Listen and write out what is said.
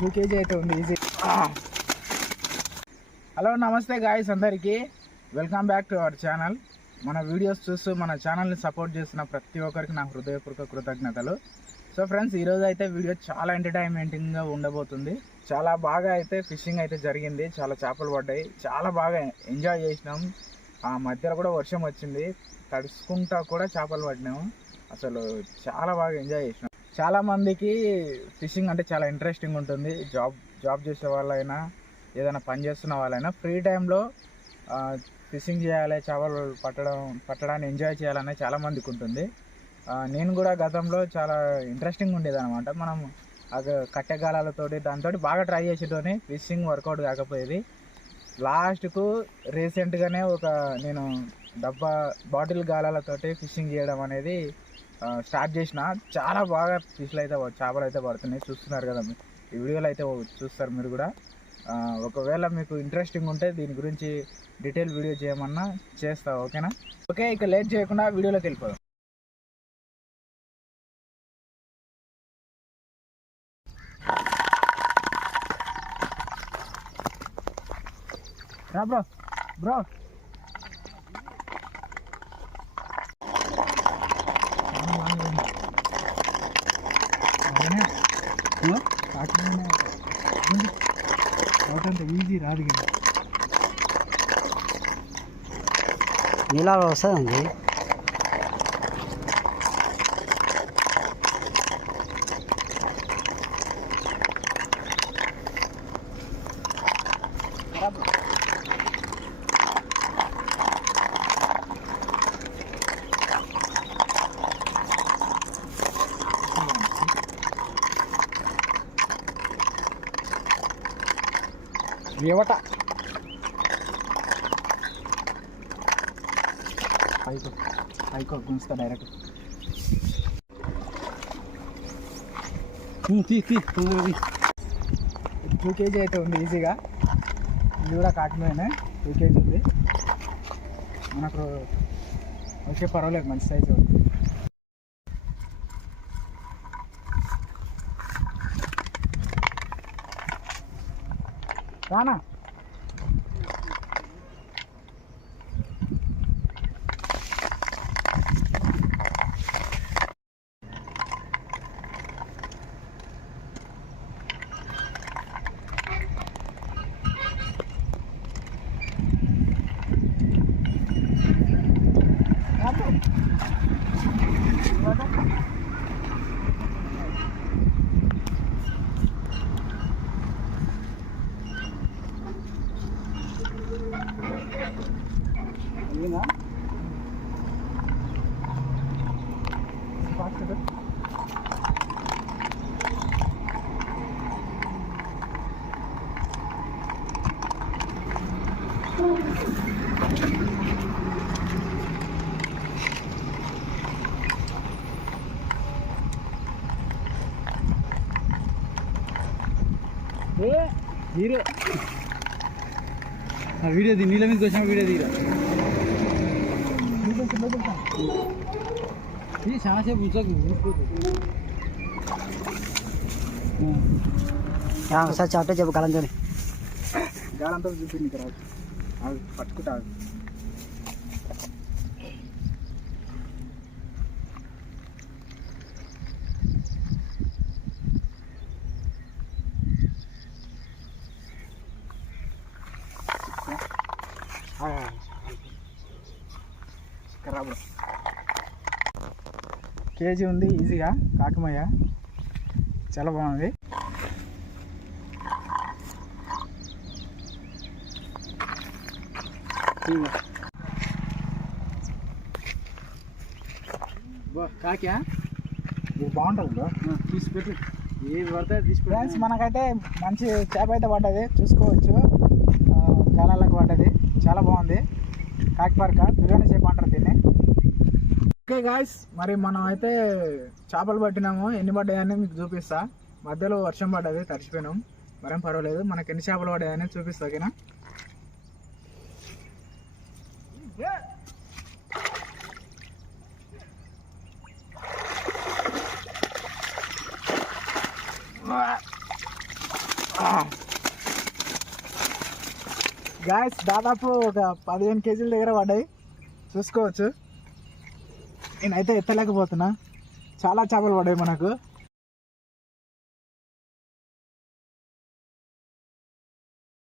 Two KG అయితే ఉంది easy hello నమస్తే గాయస్ అందరికీ. Welcome back to our channel మన వీడియోస్ చూస్తూ మన ఛానల్ని సపోర్ట్ చేసిన ప్రతి ఒక్కరికి నా హృదయపూర్వక కృతజ్ఞతలు. సో ఫ్రెండ్స్ ఈరోజు అయితే వీడియో చాలా ఎంటర్టైన్మెంటింగ్గా ఉండబోతుంది. చాలా బాగా అయితే ఫిషింగ్ అయితే జరిగింది. చాలా చేపలు పడ్డాయి. చాలా బాగా ఎంజాయ్ చేసినాం. ఆ మధ్యలో కూడా వర్షం వచ్చింది. తడుచుకుంటా కూడా చేపలు పడినాము అసలు చాలా బాగా ఎంజాయ్ చేసినాం. చాలామందికి ఫిషింగ్ అంటే చాలా ఇంట్రెస్టింగ్ ఉంటుంది. జాబ్ జాబ్ చేసే వాళ్ళైనా ఏదైనా పని చేస్తున్న వాళ్ళైనా ఫ్రీ టైంలో ఫిషింగ్ చేయాలి చేపలు పట్టడం పట్టడాన్ని ఎంజాయ్ చేయాలనే చాలామందికి ఉంటుంది. నేను కూడా గతంలో చాలా ఇంట్రెస్టింగ్ ఉండేది అనమాట మనం అది కట్టె గాలాలతోటి దాంతో బాగా ట్రై చేసేటోని ఫిషింగ్ వర్కౌట్ కాకపోయేది. లాస్ట్కు రీసెంట్గానే ఒక నేను డబ్బా బాటిల్ గాలాలతోటి ఫిషింగ్ చేయడం అనేది స్టార్ట్ చేసిన చాలా బాగా ఫిష్లు అయితే చేపలు అయితే పడుతున్నాయి. చూస్తున్నారు కదా మీరు. ఈ వీడియోలు అయితే చూస్తారు మీరు కూడా. ఒకవేళ మీకు ఇంట్రెస్టింగ్ ఉంటే దీని గురించి డీటెయిల్ వీడియో చేయమన్నా చేస్తా ఓకేనా? ఓకే ఇక లేట్ చేయకుండా వీడియోలోకి వెళ్ళిపోదాం. రా బ్రో బ్రో. అంత ఈజీ రాదు కదా. నీళ్ళలో వస్తుందండి. ఏవట పైకో పైకో గుంజుతా డైరెక్ట్ తీ తీ తీ. టూ కేజీ అయితే ఉంది ఈజీగా. ఇది కూడా కాటమే టూ కేజీ ఉంది. మనకు వచ్చే పర్వాలేదు మంచి సైజు ఉంది. రానా రాదు. రాదు. అయిందా? ఫాస్ట్గా. ఏ హీరో ఆ వీడియో తీ నీళ్ళ మీదకి వచ్చిన వీడియో తీరా చూపించు, చూపించు. ఇది చాలా సేపు ఉంచకు ఊసిపోతుంది. ఒకసారి చాటే చెప్పు కలంతో గాలంతో చూపింది ఇక్కడ అవి పట్టుకుంటా ఆగు. కేజీ ఉంది ఈజీగా. కాకమయ్య చాలా బాగుంది. కాక్యా? ఇది బాగుంటుంది బ్రో. తీసి పెట్టు ఏది పడితే తీసి ఫ్రెండ్స్ మనకైతే మంచి చేప అయితే పడ్డది. చూసుకోవచ్చు. ఆ, గాలాలకు పడ్డది. చాలా బాగుంది. కాకిపరక బిర్యానీ చేప అంటారు దీన్ని. ఓకే గాయస్ మరి మనం అయితే చేపలు పట్టినాము. ఎన్ని పడ్డాయని మీకు చూపిస్తా. మధ్యలో వర్షం పడ్డది తడిచిపోయినాం. మరేం పర్వాలేదు. మనకి ఎన్ని చేపలు పడ్డాయని చూపిస్తా ఓకేనా? గాయస్ దాదాపు ఒక పదిహేను కేజీల దగ్గర పడ్డాయి. చూసుకోవచ్చు. నేనైతే ఎత్తలేకపోతున్నా. చాలా చేపలు పడ్డాయి మనకు.